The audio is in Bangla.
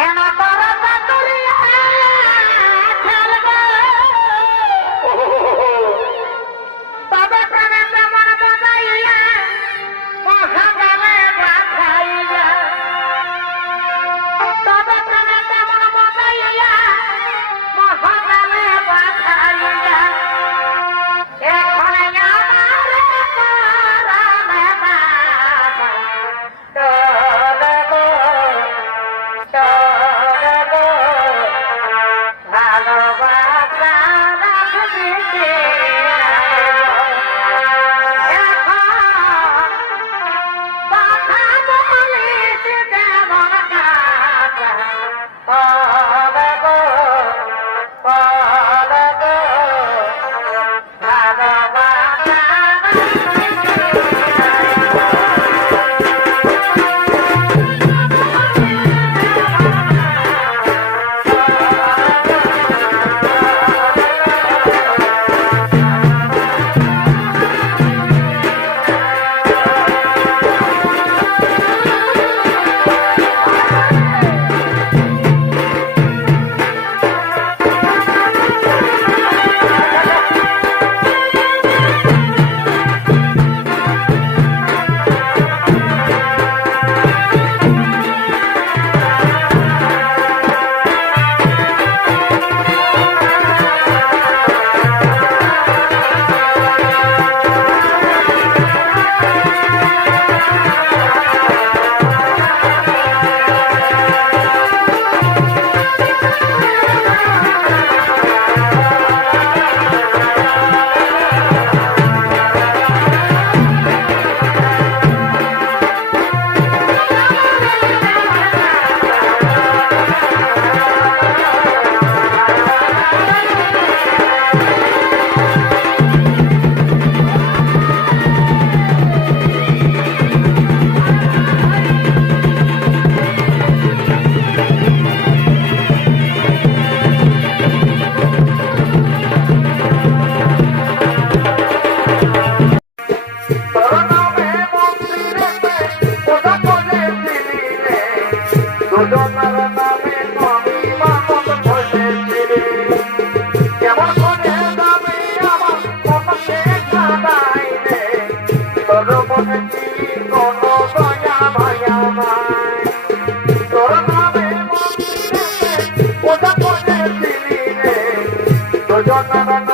কেন তারা চাতুরিয়া দুজনের নামে আমি মানত বসেছি রে কেমন করে যাবে আমার মন সে জানাই রে তোর মনে কি কোনো দয়া মায়া নাই তোর নামে মনে ওটা বসেছিলি রে দুজনের